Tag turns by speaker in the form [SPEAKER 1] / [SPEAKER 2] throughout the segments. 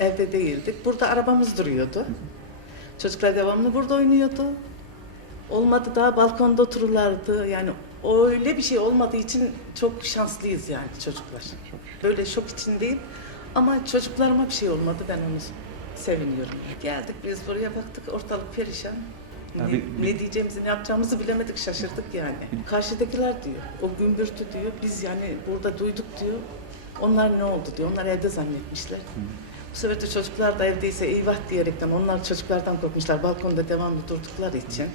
[SPEAKER 1] Evde değildik. Burada arabamız duruyordu. Çocuklar devamlı burada oynuyordu. Olmadı daha balkonda otururlardı. Yani öyle bir şey olmadığı için çok şanslıyız yani çocuklar. Böyle şok içindeyim. Ama çocuklarıma bir şey olmadı. Ben onu seviniyorum. Geldik biz buraya baktık ortalık perişan.
[SPEAKER 2] Ya
[SPEAKER 1] Ne,
[SPEAKER 2] bir-
[SPEAKER 1] ne diyeceğimizi ne yapacağımızı bilemedik şaşırdık yani. Karşıdakiler diyor o gümbürtü diyor biz yani burada duyduk diyor. Onlar ne oldu diyor. Onlar evde zannetmişler. Bu sefer de çocuklar da evdeyse eyvah diyerekten onlar çocuklardan korkmuşlar. Balkonda devamlı durdukları için.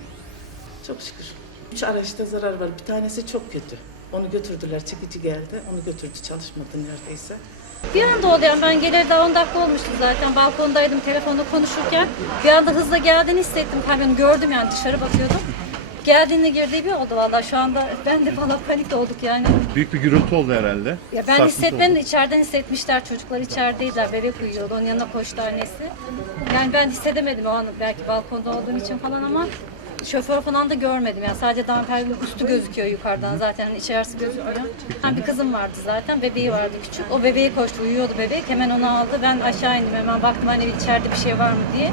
[SPEAKER 1] Çok şükür. Üç araçta zarar var. Bir tanesi çok kötü. Onu götürdüler. Çekici geldi. Onu götürdü. Çalışmadı neredeyse.
[SPEAKER 3] Bir anda oldu yani ben geleli daha 10 dakika olmuştu zaten. Balkondaydım telefonda konuşurken. Bir anda hızla geldiğini hissettim kamyonu gördüm yani dışarı bakıyordum. Geldiğinde girdiği bir oldu valla şu anda ben de falan panik olduk yani.
[SPEAKER 2] Büyük bir gürültü oldu herhalde.
[SPEAKER 3] Ya ben
[SPEAKER 2] Sarsıntı
[SPEAKER 3] hissetmedim
[SPEAKER 2] oldu.
[SPEAKER 3] de içeriden hissetmişler çocuklar içerideydiler bebek uyuyordu onun yanına koştu annesi. Yani ben hissedemedim o an belki balkonda olduğum için falan ama şoför falan da görmedim. Yani sadece damper üstü gözüküyor yukarıdan. Zaten hani içerisi gözükmüyor. Hem bir kızım vardı zaten. Bebeği vardı küçük. O bebeği koştu uyuyordu bebek. Hemen onu aldı. Ben aşağı indim. Hemen baktım hani içeride bir şey var mı diye.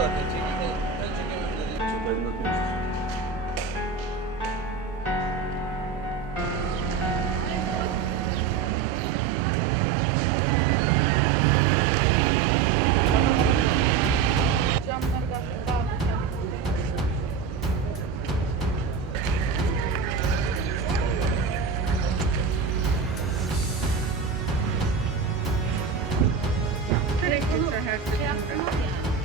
[SPEAKER 4] zaten çekildi. Ben çekemem dedi. Çok aydınlatmıştır. protected her. Yeah.